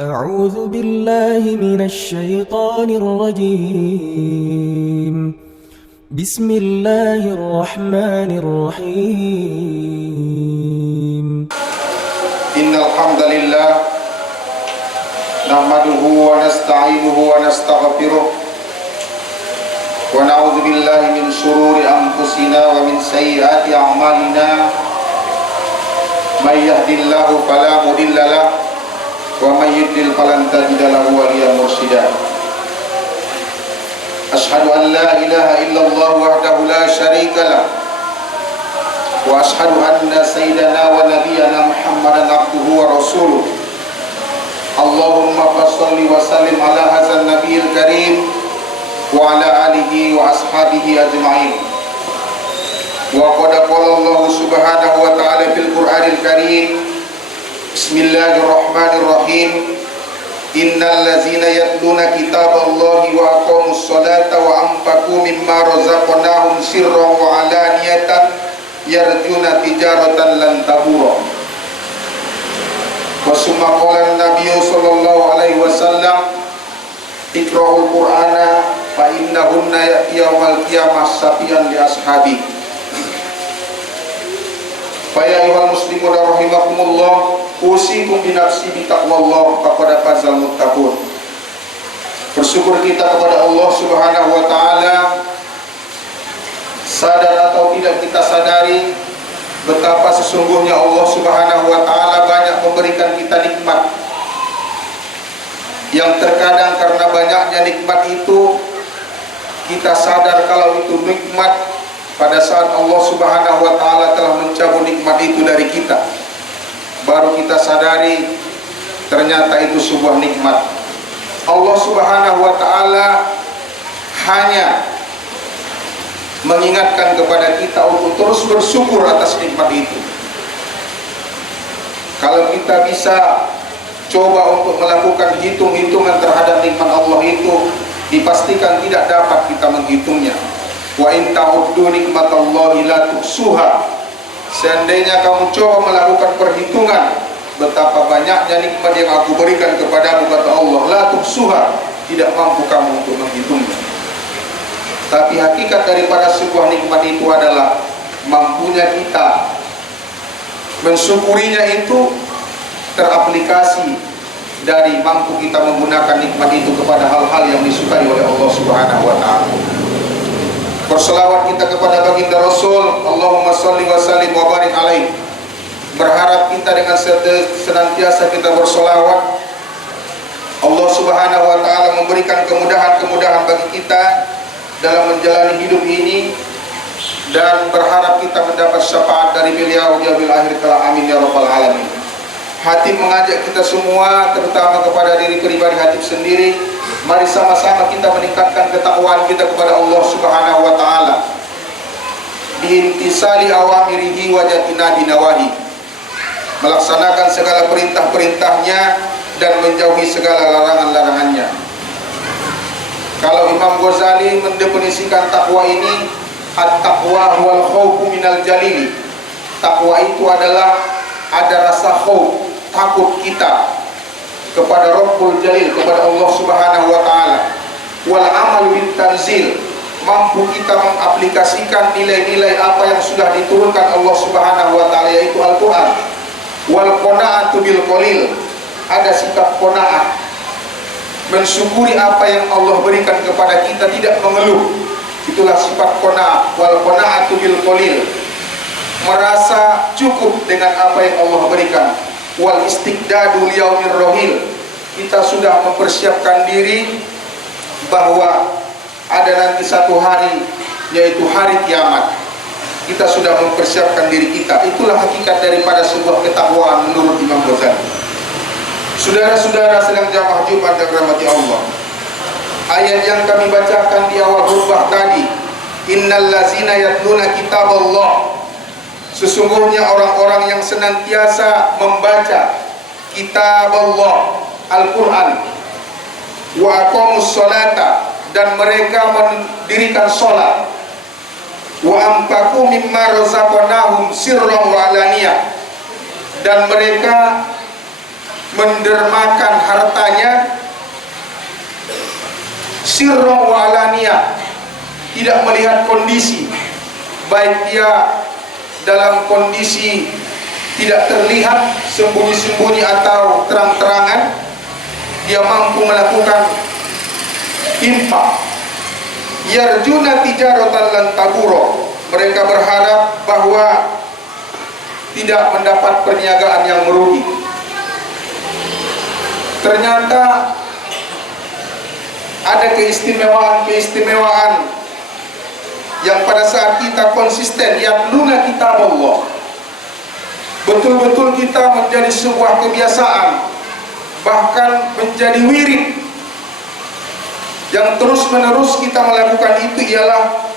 أعوذ بالله من الشيطان الرجيم. بسم الله الرحمن الرحيم. إن الحمد لله نحمده ونستعينه ونستغفره ونعوذ بالله من شرور أنفسنا ومن سيئات أعمالنا. من يهد الله فلا مضل له ومن يضلل فلن تجد له وليا مرشدا. أشهد أن لا إله إلا الله وحده لا شريك له وأشهد أن سيدنا ونبينا محمدا عبده ورسوله. اللهم صل وسلم على هذا النبي الكريم وعلى آله وأصحابه أجمعين. وقد قال الله سبحانه وتعالى في القرآن الكريم: بسم الله الرحمن الرحيم. إن الذين يتلون كتاب الله وأقاموا الصلاة وأنفقوا مما رزقناهم سرا وعلانية يرجون تجارة لن تبور. وثم قال النبي صلى الله عليه وسلم: اقرأوا القرآن فإنهن يوم القيامة شفيعا لأصحابه. Faya ayyuhal muslimun rahimakumullah, usikum binafsi bitaqwallah faqad fazal muttaqun. Bersyukur kita kepada Allah Subhanahu wa taala, sadar atau tidak kita sadari betapa sesungguhnya Allah Subhanahu wa taala banyak memberikan kita nikmat, yang terkadang karena banyaknya nikmat itu kita sadar kalau itu nikmat pada saat Allah Subhanahu wa taala telah mencabut nikmat itu dari kita, baru kita sadari ternyata itu sebuah nikmat. Allah Subhanahu wa taala hanya mengingatkan kepada kita untuk terus bersyukur atas nikmat itu. Kalau kita bisa coba untuk melakukan hitung-hitungan terhadap nikmat Allah itu, dipastikan tidak dapat kita menghitungnya. Wa in ta'uddu nikmatallahi la tuhsuha. Seandainya kamu coba melakukan perhitungan betapa banyaknya nikmat yang aku berikan kepadamu, kata Allah, la tuhsuha, tidak mampu kamu untuk menghitungnya. Tapi hakikat daripada sebuah nikmat itu adalah mampunya kita mensyukurinya itu teraplikasi dari mampu kita menggunakan nikmat itu kepada hal-hal yang disukai oleh Allah Subhanahu wa taala. Berselawat kita kepada baginda Rasul, Allahumma salli wa sallim wa barik alaih. Berharap kita dengan senantiasa kita berselawat, Allah Subhanahu wa taala memberikan kemudahan-kemudahan bagi kita dalam menjalani hidup ini, dan berharap kita mendapat syafaat dari beliau di yaumil akhir kala, amin ya rabbal alamin. Hatib mengajak kita semua, terutama kepada diri pribadi Hatib sendiri, mari sama-sama kita meningkatkan ketakwaan kita kepada Allah Subhanahu wa taala. Biintisali awamirihi wa jatinabi nawahi. Melaksanakan segala perintah-perintahnya dan menjauhi segala larangan-larangannya. Kalau Imam Ghazali mendefinisikan takwa ini, at-taqwa wal khaufu minal jalili. Takwa itu adalah ada rasa khauf, takut kita kepada Rabbul Jalil, kepada Allah Subhanahu wa taala. Wal amal bil tanzil, mampu kita mengaplikasikan nilai-nilai apa yang sudah diturunkan Allah Subhanahu wa taala, yaitu Al-Qur'an. Wal qanaatu bil qalil, ada sikap qanaah, mensyukuri apa yang Allah berikan kepada kita, tidak mengeluh. Itulah sifat qanaah. Wal qanaatu bil qalil, merasa cukup dengan apa yang Allah berikan. Wal istiqdadu liyaumir rohil, kita sudah mempersiapkan diri bahwa ada nanti satu hari, yaitu hari kiamat. Kita sudah mempersiapkan diri kita. Itulah hakikat daripada sebuah ketakwaan menurut Imam Ghazali. Saudara-saudara sedang jamaah Jumat yang dirahmati Allah, ayat yang kami bacakan di awal khutbah tadi, innal ladzina yatluna kitaballah, sesungguhnya orang-orang yang senantiasa membaca kitab Allah, Al-Quran, wa aqamus sholata, dan mereka mendirikan sholat, wa anfaqu mimma razaqnahum sirran wa alaniyah, dan mereka mendermakan hartanya sirra wa alaniyah, tidak melihat kondisi, baik dia dalam kondisi tidak terlihat, sembunyi-sembunyi atau terang-terangan, dia mampu melakukan infak. Yarjuna tijaratan lan taburo, mereka berharap bahwa tidak mendapat perniagaan yang merugi. Ternyata ada keistimewaan-keistimewaan yang pada saat kita konsisten yatluna kitab Allah, betul-betul kita menjadi sebuah kebiasaan, bahkan menjadi wirid yang terus-menerus kita melakukan itu ialah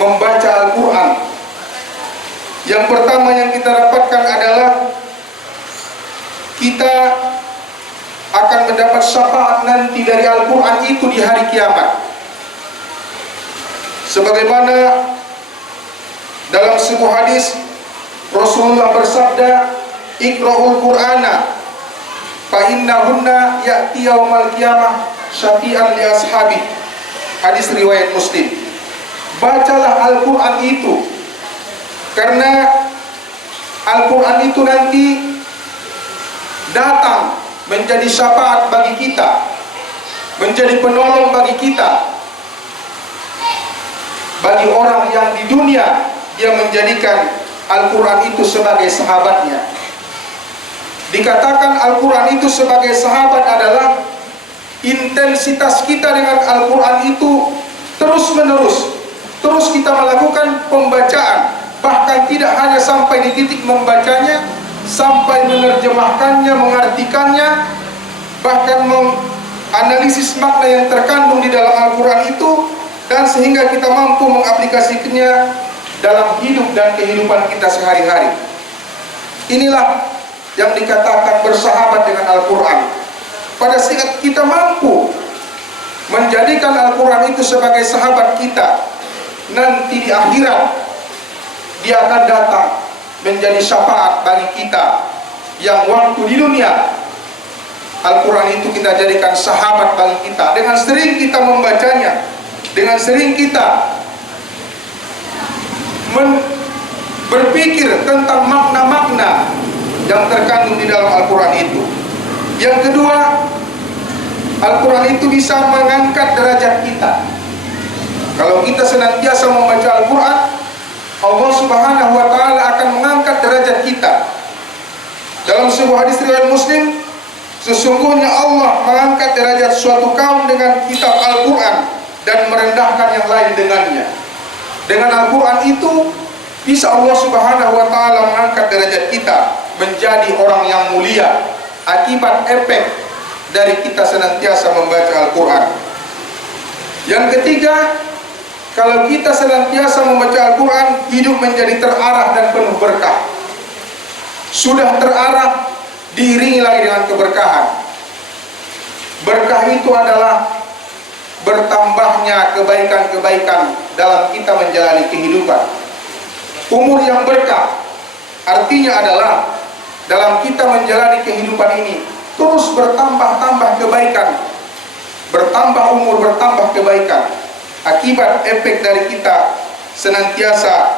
membaca Al-Quran. Yang pertama yang kita dapatkan adalah kita akan mendapat syafaat nanti dari Al-Quran itu di hari kiamat. Sebagaimana dalam sebuah hadis Rasulullah bersabda, "Iqra'ul Qur'ana fa innahunna ya'ti yaumal qiyamah syafi'an li ashabi." Hadis riwayat Muslim. Bacalah Al-Quran itu, karena Al-Quran itu nanti datang menjadi syafaat bagi kita, menjadi penolong bagi kita, bagi orang yang di dunia dia menjadikan Al-Quran itu sebagai sahabatnya. Dikatakan Al-Quran itu sebagai sahabat adalah intensitas kita dengan Al-Quran itu terus-menerus, terus kita melakukan pembacaan, bahkan tidak hanya sampai di titik membacanya, sampai menerjemahkannya, mengartikannya, bahkan menganalisis makna yang terkandung di dalam Al-Quran itu, dan sehingga kita mampu mengaplikasikannya dalam hidup dan kehidupan kita sehari-hari. Inilah yang dikatakan bersahabat dengan Al-Quran. Pada saat kita mampu menjadikan Al-Quran itu sebagai sahabat kita, nanti di akhirat dia akan datang menjadi syafaat bagi kita yang waktu di dunia Al-Quran itu kita jadikan sahabat bagi kita. Dengan sering kita membacanya, dengan sering kita berpikir tentang makna-makna yang terkandung di dalam Al-Quran itu. Yang kedua, Al-Quran itu bisa mengangkat derajat kita. Kalau kita senantiasa membaca Al-Quran, Allah Subhanahu wa Ta'ala akan mengangkat derajat kita. Dalam sebuah hadis riwayat Muslim, sesungguhnya Allah mengangkat derajat suatu kaum dengan kitab Al-Quran dan merendahkan yang lain dengannya. Dengan Al-Quran itu bisa Allah Subhanahu wa Ta'ala mengangkat derajat kita menjadi orang yang mulia akibat efek dari kita senantiasa membaca Al-Quran. Yang ketiga, kalau kita senantiasa membaca Al-Quran, hidup menjadi terarah dan penuh berkah. Sudah terarah, diiringi lagi dengan keberkahan. Berkah itu adalah bertambahnya kebaikan-kebaikan dalam kita menjalani kehidupan. Umur yang berkah artinya adalah dalam kita menjalani kehidupan ini terus bertambah-tambah kebaikan, bertambah umur, bertambah kebaikan, akibat efek dari kita senantiasa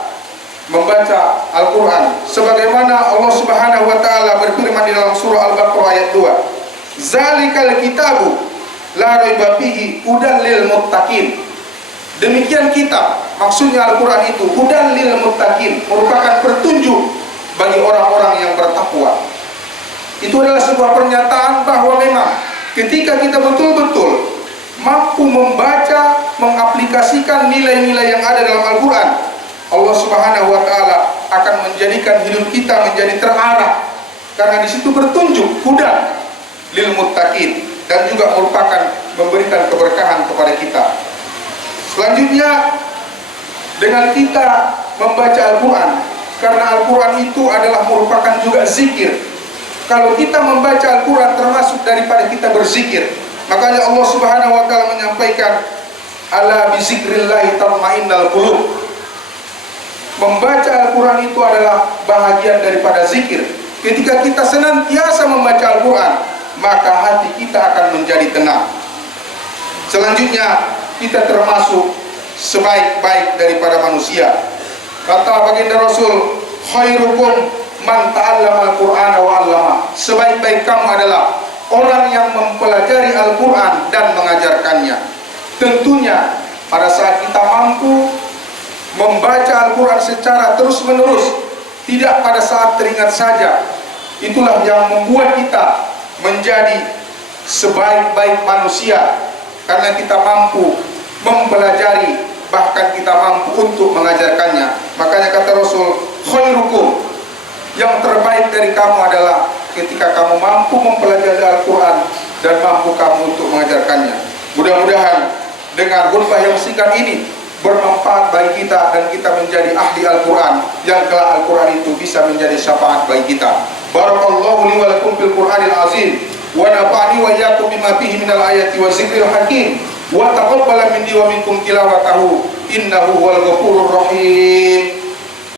membaca Al-Quran. Sebagaimana Allah Subhanahu wa Ta'ala berfirman di dalam surah Al-Baqarah ayat 2, "Zalikal kitabu la raiba fihi hudan lil muttaqin." Demikian kitab, maksudnya Al-Quran itu hudan lil muttaqin, merupakan petunjuk bagi orang-orang yang bertakwa. Itu adalah sebuah pernyataan bahwa memang ketika kita betul-betul mampu membaca, mengaplikasikan nilai-nilai yang ada dalam Al-Quran, Allah Subhanahu wa Ta'ala akan menjadikan hidup kita menjadi terarah, karena di situ bertunjuk hudan lil muttaqin, dan juga merupakan memberikan keberkahan kepada kita. Selanjutnya, dengan kita membaca Al-Quran, karena Al-Quran itu adalah merupakan juga zikir. Kalau kita membaca Al-Quran termasuk daripada kita berzikir. Makanya Allah Subhanahu wa Ta'ala menyampaikan, "Ala bizikrillahi tatmainnal qulub." Membaca Al-Quran itu adalah bahagian daripada zikir. Ketika kita senantiasa membaca Al-Quran, maka hati kita akan menjadi tenang. Selanjutnya, kita termasuk sebaik-baik daripada manusia. Kata baginda Rasul, khairukum man ta'allama al-Qur'ana wa 'allama. Sebaik-baik kamu adalah orang yang mempelajari Al-Qur'an dan mengajarkannya. Tentunya pada saat kita mampu membaca Al-Qur'an secara terus-menerus, tidak pada saat teringat saja, itulah yang membuat kita menjadi sebaik-baik manusia, karena kita mampu mempelajari, bahkan kita mampu untuk mengajarkannya. Makanya kata Rasul, khairukum, yang terbaik dari kamu adalah ketika kamu mampu mempelajari Al-Quran dan mampu kamu untuk mengajarkannya. Mudah-mudahan dengan khutbah yang singkat ini bermanfaat bagi kita dan kita menjadi ahli Al-Quran, yang kelak Al-Quran itu bisa menjadi syafaat bagi kita. Barakallahu li wa lakum fil Qur'anil azim wa nafa'ani wa iyyakum bima fihi minal ayati wa zikril hakim wa taqabbala minni wa minkum tilawatahu innahu huwal ghafurur rahim.